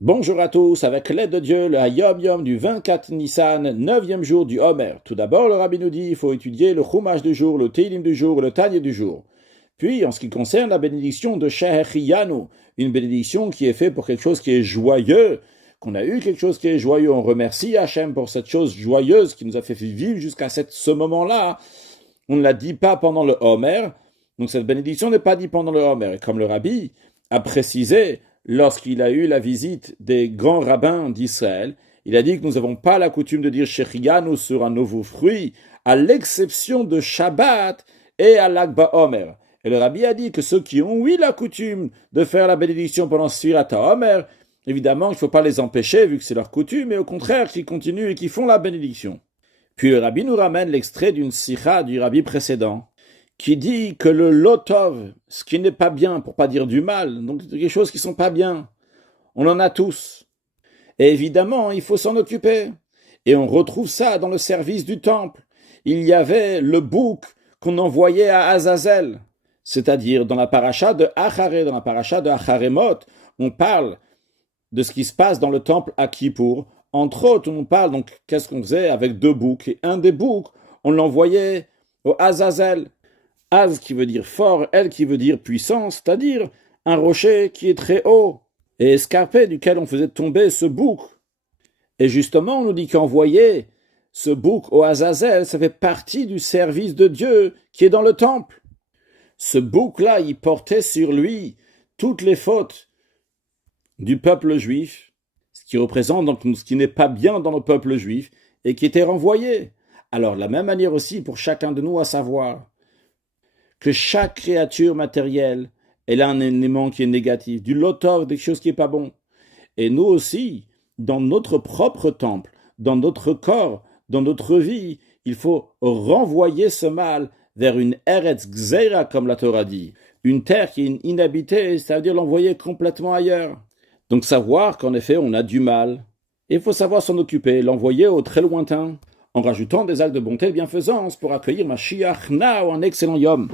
Bonjour à tous, avec l'aide de Dieu, le Hayom Yom du 24 Nissan, 9e jour du Homer. Tout d'abord, le Rabbi nous dit il faut étudier le Chumash du jour, le Teilim du jour, le Tanya du jour. Puis, en ce qui concerne la bénédiction de Shehechiyanu, une bénédiction qui est faite pour quelque chose qui est joyeux, qu'on a eu quelque chose qui est joyeux, on remercie Hachem pour cette chose joyeuse qui nous a fait vivre jusqu'à ce moment-là. On ne la dit pas pendant le Homer, donc cette bénédiction n'est pas dit pendant le Homer. Et comme le Rabbi a précisé, lorsqu'il a eu la visite des grands rabbins d'Israël, il a dit que nous n'avons pas la coutume de dire Shechiyanu sur un nouveau fruit, à l'exception de Shabbat et à l'Akba Omer. Et le Rabbi a dit que ceux qui ont, oui, la coutume de faire la bénédiction pendant Sfirat HaOmer, évidemment, il ne faut pas les empêcher, vu que c'est leur coutume, mais au contraire, qu'ils continuent et qu'ils font la bénédiction. Puis le Rabbi nous ramène l'extrait d'une sikha du Rabbi précédent, qui dit que le lotov, ce qui n'est pas bien, pour pas dire du mal, donc des choses qui sont pas bien, on en a tous. Et évidemment, il faut s'en occuper. Et on retrouve ça dans le service du temple. Il y avait le bouc qu'on envoyait à Azazel, c'est-à-dire dans la paracha de Acharé, dans la paracha de Acharemot, on parle de ce qui se passe dans le temple à Kippour. Entre autres, on parle donc qu'est-ce qu'on faisait avec deux boucs. Et un des boucs, on l'envoyait au Azazel. Az qui veut dire fort, El qui veut dire puissance, c'est-à-dire un rocher qui est très haut, et escarpé duquel on faisait tomber ce bouc. Et justement, on nous dit qu'envoyer ce bouc au Azazel, ça fait partie du service de Dieu qui est dans le temple. Ce bouc-là, il portait sur lui toutes les fautes du peuple juif, ce qui représente donc ce qui n'est pas bien dans le peuple juif, et qui était renvoyé. Alors, de la même manière aussi pour chacun de nous à savoir que chaque créature matérielle, elle a un élément qui est négatif, du lotov, des choses qui n'est pas bon. Et nous aussi, dans notre propre temple, dans notre corps, dans notre vie, il faut renvoyer ce mal vers une Eretz Gzeira, comme la Torah dit, une terre qui est inhabitée, c'est-à-dire l'envoyer complètement ailleurs. Donc savoir qu'en effet, on a du mal. Et il faut savoir s'en occuper, l'envoyer au très lointain, en rajoutant des actes de bonté et de bienfaisance pour accueillir Mashiach Now, un excellent Yom.